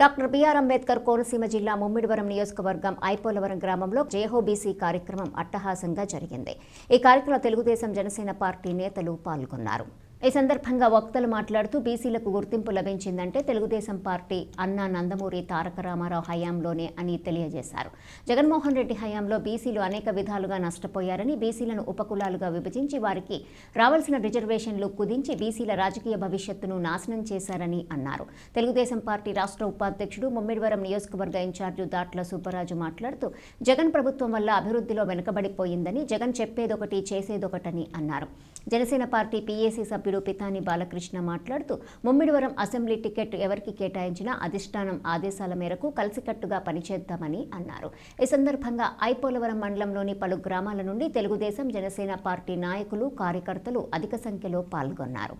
Doctor BR Ambedkar Konaseema జిల్లా ముమ్మిడివరం నియోజకవర్గం ఐపోలవరం గ్రామంలో జేహోబీసీ కార్యక్రమం అట్టహాసంగా జరిగింది. ఈ కార్యక్రమంలో తెలుగుదేశం జనసేన పార్టీ నేతలు పాల్గొన్నారు. ఈ సందర్భంగా వక్తలు మాట్లాడుతూ బీసీలకు గుర్తింపు లభించిందంటే తెలుగుదేశం పార్టీ అన్నా నందమూరి తారక రామారావు హయాంలోనే అని తెలియజేశారు. జగన్మోహన్ రెడ్డి హయాంలో బీసీలు అనేక విధాలుగా నష్టపోయారని బీసీలను ఉపకులాలుగా విభజించి వారికి రావాల్సిన రిజర్వేషన్లు కుదించి బీసీల రాజకీయ భవిష్యత్తును నాశనం చేశారని అన్నారు. తెలుగుదేశం పార్టీ రాష్ట్ర ఉపాధ్యక్షుడు ముమ్మిడివరం నియోజకవర్గ ఇన్ఛార్జి దాట్ల సుబ్బరాజు మాట్లాడుతూ జగన్ ప్రభుత్వం వల్ల అభివృద్ధిలో వెనుకబడిపోయిందని జగన్ చెప్పేదొకటి చేసేదొకటని అన్నారు. జనసేన పార్టీ పీఏసీ సభ్యుడు పితాని బాలకృష్ణ మాట్లాడుతూ ముమ్మిడివరం అసెంబ్లీ టికెట్ ఎవరికి కేటాయించినా అధిష్టానం ఆదేశాల మేరకు కలిసికట్టుగా పనిచేద్దామని అన్నారు. ఈ సందర్భంగా ఐపోలవరం మండలంలోని పలు గ్రామాల నుండి తెలుగుదేశం జనసేన పార్టీ నాయకులు కార్యకర్తలు అధిక సంఖ్యలో పాల్గొన్నారు.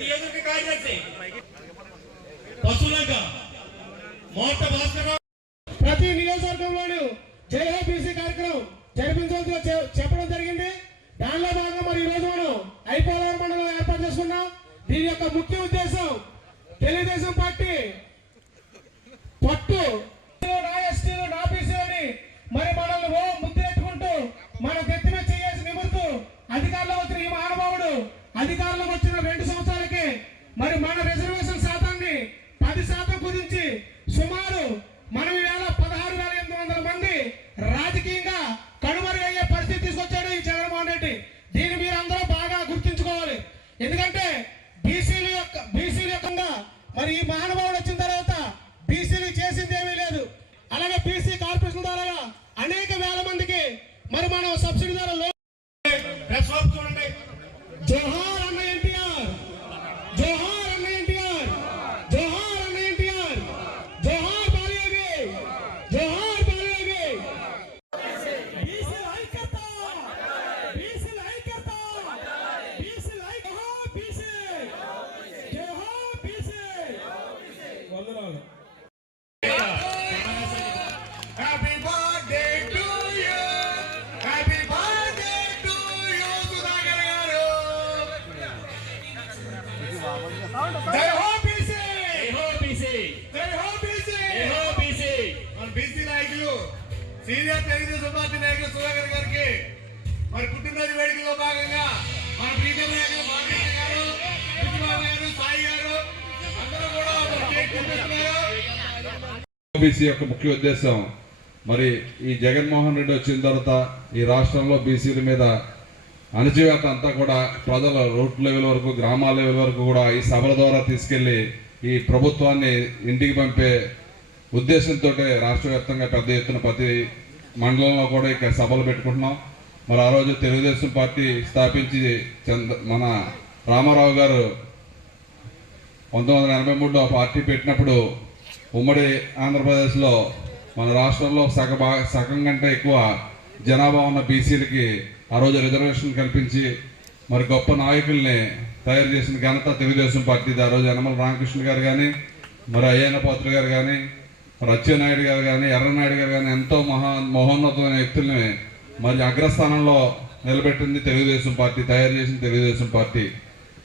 నియోజక కార్యదర్శి మోట భాస్కర్ జేఏబీసీ కార్యక్రమం జరిపించవలసి చెప్పడం జరిగింది. దానిలో భాగంగా మరి ఈ రోజు మనం ఐపోలవరం మండలం ఏర్పాటు చేసుకున్నాం. దీని యొక్క ముఖ్య ఉద్దేశం తెలుగుదేశం పార్టీ పట్టు నా ఎస్టీలు నా బీసీలు మరి మనల్ని ఓ ముద్దెట్టుకుంటూ మన నెత్తి చేయాల్సి నిమురుతూ అధికారంలో వచ్చిన ఈ మహానుభావుడు అధికారంలోకి వచ్చిన రెండు సంవత్సరాలకి మరి మన రిజర్వేషన్ శాతాన్ని పది శాతం కుదించి సుమారు మనం ఈవేళ పదహారు వేల ఎనిమిది వందల మంది రాజకీయంగా కనుమరుగయ్యే పరిస్థితి తీసుకొచ్చాడు ఈ జగన్మోహన్ రెడ్డి దీన్ని మీరు అందరూ బాగా గుర్తుంచుకోవాలి ఎందుకంటే బీసీల యొక్క బీసీల యొక్క మరి ఈ మహానుభావుడు వచ్చిన తర్వాత బీసీలు చేసింది ఏమీ లేదు. అలాగే బీసీ కార్పొరేషన్ ద్వారా అనేక వేల మందికి మరి మనం సబ్సిడీ ద్వారా లోన్ చూడండి. సీనియర్ తెలుగుదేశం పార్టీ నాయకులు సుధాకర్ గారికి మరి పుట్టినరోజు వేడుకలో భాగంగా మన ప్రీతం నాయకులు మాధవ గారు గారు సాయి గారు అందరూ కూడా ఒక ఓబీసీ యొక్క ముఖ్య ఉద్దేశం మరి ఈ జగన్మోహన్ రెడ్డి వచ్చిన తర్వాత ఈ రాష్ట్రంలో బీసీల మీద అణచివేత అంతా కూడా ప్రజల రోడ్ లెవెల్ వరకు గ్రామాల లెవెల్ వరకు కూడా ఈ సభల ద్వారా తీసుకెళ్ళి ఈ ప్రభుత్వాన్ని ఇంటికి పంపే ఉద్దేశంతో రాష్ట్ర వ్యాప్తంగా పెద్ద ఎత్తున ప్రతి మండలంలో కూడా ఇక్కడ సభలు పెట్టుకుంటున్నాం. మరి ఆ రోజు తెలుగుదేశం పార్టీ స్థాపించి చంద్ర మన రామారావు గారు పంతొమ్మిది వందల ఎనభై మూడులో పార్టీ పెట్టినప్పుడు ఉమ్మడి ఆంధ్రప్రదేశ్లో మన రాష్ట్రంలో సగ బాగా సగం కంటే ఎక్కువ జనాభా ఉన్న బీసీలకి ఆ రోజు రిజర్వేషన్ కల్పించి మరి గొప్ప నాయకుల్ని తయారు చేసిన ఘనత తెలుగుదేశం పార్టీది. ఆ రోజు యనమల రామకృష్ణ గారు కానీ మరి అయ్యన్న పాత్ర గారు కానీ మరి అచ్చెన్నాయుడు గారు కానీ ఎర్రనాయుడు గారు కానీ ఎంతో మహా మహోన్నతమైన వ్యక్తుల్ని మరి అగ్రస్థానంలో నిలబెట్టింది తెలుగుదేశం పార్టీ తయారు చేసిన తెలుగుదేశం పార్టీ.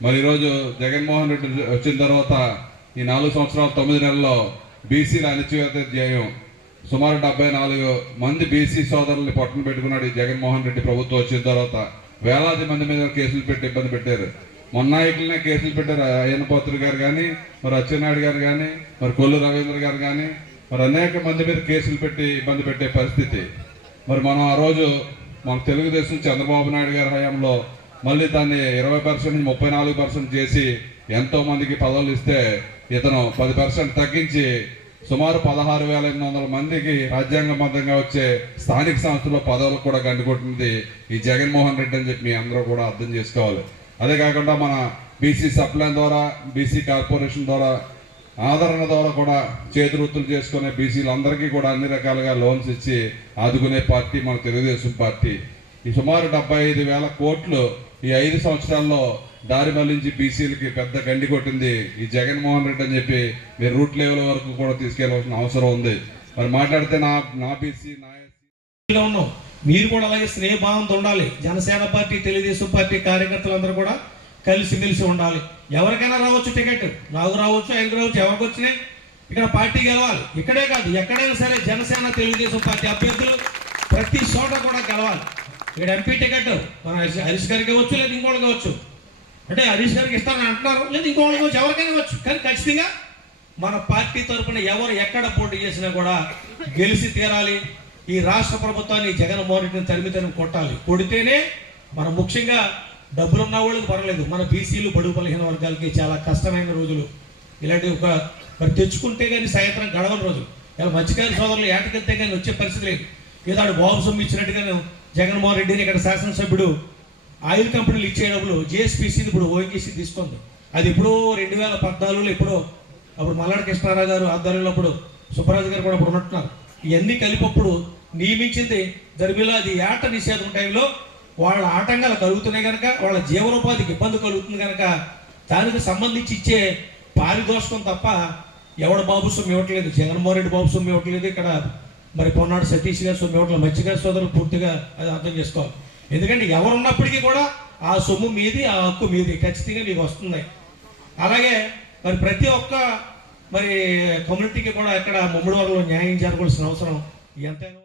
మరి ఈరోజు జగన్మోహన్ రెడ్డి వచ్చిన తర్వాత ఈ నాలుగు సంవత్సరాల తొమ్మిది నెలల్లో బీసీల అణచివేత ధ్యేయం. సుమారు డెబ్బై నాలుగు మంది బీసీ సోదరుల్ని పట్టును పెట్టుకున్నాడు ఈ జగన్మోహన్ రెడ్డి ప్రభుత్వం వచ్చిన తర్వాత. వేలాది మంది మీద కేసులు పెట్టి ఇబ్బంది పెట్టారు. మొన్నాయకులనే కేసులు పెట్టారు అయ్యన్నపోతులు గారు కానీ మరి అచ్చెన్నాయుడు గారు కానీ మరి కొల్లు రవీంద్ర గారు కానీ మరి అనేక మంది మీద కేసులు పెట్టి ఇబ్బంది పెట్టే పరిస్థితి. మరి మనం ఆ రోజు మన తెలుగుదేశం చంద్రబాబు నాయుడు గారి హయాంలో మళ్ళీ దాన్ని ఇరవై పర్సెంట్ ముప్పై నాలుగు పర్సెంట్ చేసి ఎంతో మందికి పదవులు ఇస్తే ఇతను పది పర్సెంట్ తగ్గించి సుమారు పదహారు వేల ఎనిమిది వందల మందికి రాజ్యాంగబద్ధంగా వచ్చే స్థానిక సంస్థలో పదవులు కూడా గండుకుంటుంది ఈ జగన్మోహన్ రెడ్డి అని చెప్పి మీ అందరూ కూడా అర్థం చేసుకోవాలి. అదే కాకుండా మన బీసీ సప్లైన్ ద్వారా బీసీ కార్పొరేషన్ ద్వారా ఆదరణ ద్వారా కూడా చేతివృత్తులు చేసుకునే బీసీలందరికీ కూడా అన్ని రకాలుగా లోన్స్ ఇచ్చి ఆదుకునే పార్టీ మన తెలుగుదేశం పార్టీ. ఈ సుమారు డెబ్బై ఐదు వేల కోట్లు ఈ ఐదు సంవత్సరాల్లో దారి మళ్ళించి బీసీలకి పెద్ద గండి కొట్టింది ఈ జగన్మోహన్ రెడ్డి అని చెప్పి మీరు రూట్ లెవెల్ వరకు కూడా తీసుకెళ్ళవలసిన అవసరం ఉంది. మరి మాట్లాడితే నా నా బీసీ నా మీరు కూడా అలాగే స్నేహభావంతో ఉండాలి. జనసేన పార్టీ తెలుగుదేశం పార్టీ కార్యకర్తలందరూ కూడా కలిసిమెలిసి ఉండాలి. ఎవరికైనా రావచ్చు టికెట్. రావు రావచ్చు ఆయన రావచ్చు ఎవరికి వచ్చినాయి ఇక్కడ పార్టీ గెలవాలి. ఇక్కడే కాదు ఎక్కడైనా సరే జనసేన తెలుగుదేశం పార్టీ అభ్యర్థులు ప్రతి చోట కూడా గెలవాలి. ఇక్కడ ఎంపీ టికెట్ మన హరీష్- గారికి ఇవ్వచ్చు లేదు ఇంకోటి కావచ్చు. అంటే హరీష్ గారికి ఇస్తానని అంటున్నారు లేదు ఇంకోటి ఇవ్వచ్చు ఎవరికైనా ఇవ్వచ్చు కానీ ఖచ్చితంగా మన పార్టీ తరఫున ఎవరు ఎక్కడ పోటీ చేసినా కూడా గెలిచి తీరాలి. ఈ రాష్ట్ర ప్రభుత్వాన్ని జగన్మోహన్ రెడ్డిని తరిమితనం కొట్టాలి. కొడితేనే మనం ముఖ్యంగా డబ్బులు ఉన్న వాళ్ళకి పర్వాలేదు. మన బీసీలు బడుగు బలహీన వర్గాలకి చాలా కష్టమైన రోజులు. ఇలాంటి ఒక మరి తెచ్చుకుంటే కానీ సాయంత్రం గడవని రోజు ఇలా మత్స్యకారి సోదరులు ఏటకెళ్తే కానీ వచ్చే పరిస్థితి లేదు. ఏదో ఆడు బాబు సొమ్ము ఇచ్చినట్టుగానే జగన్మోహన్ రెడ్డిని ఇక్కడ శాసనసభ్యుడు ఆయిల్ కంపెనీలు ఇచ్చే డబ్బులు జిఎస్పిసి ఇప్పుడు ఓఎన్జీసీ తీసుకుంది. అది ఎప్పుడో రెండు వేల పద్నాలుగులో ఎప్పుడో అప్పుడు మల్లాడి కృష్ణారావు గారు ఆధ్వర్యంలో అప్పుడు సుబ్బరాజు గారు కూడా అప్పుడు ఉన్నట్టున్నారు. ఇవన్నీ కలిపప్పుడు నియమించింది దర్మిలా అది ఏట నిషేధం టైంలో వాళ్ళ ఆటంకాలు కలుగుతున్నాయి కనుక వాళ్ళ జీవనోపాధికి ఇబ్బంది కలుగుతుంది కనుక దానికి సంబంధించి ఇచ్చే పారితోషికం తప్ప ఎవడ బాబు సొమ్ము ఇవ్వట్లేదు? జగన్మోహన్ రెడ్డి బాబు సొమ్ము ఇవ్వట్లేదు ఇక్కడ. మరి పొన్నాడు సతీష్ గారు సొమ్ము ఇవ్వట్లేదు. మత్స్యగారి సోదరులు పూర్తిగా అది అర్థం చేసుకోవాలి. ఎందుకంటే ఎవరు ఉన్నప్పటికీ కూడా ఆ సొమ్ము మీది ఆ హక్కు మీది ఖచ్చితంగా మీకు వస్తుంది. అలాగే మరి ప్రతి ఒక్క మరి కమ్యూనిటీకి కూడా ఇక్కడ ముమ్మడి న్యాయం జరగాల్సిన అవసరం ఎంతైనా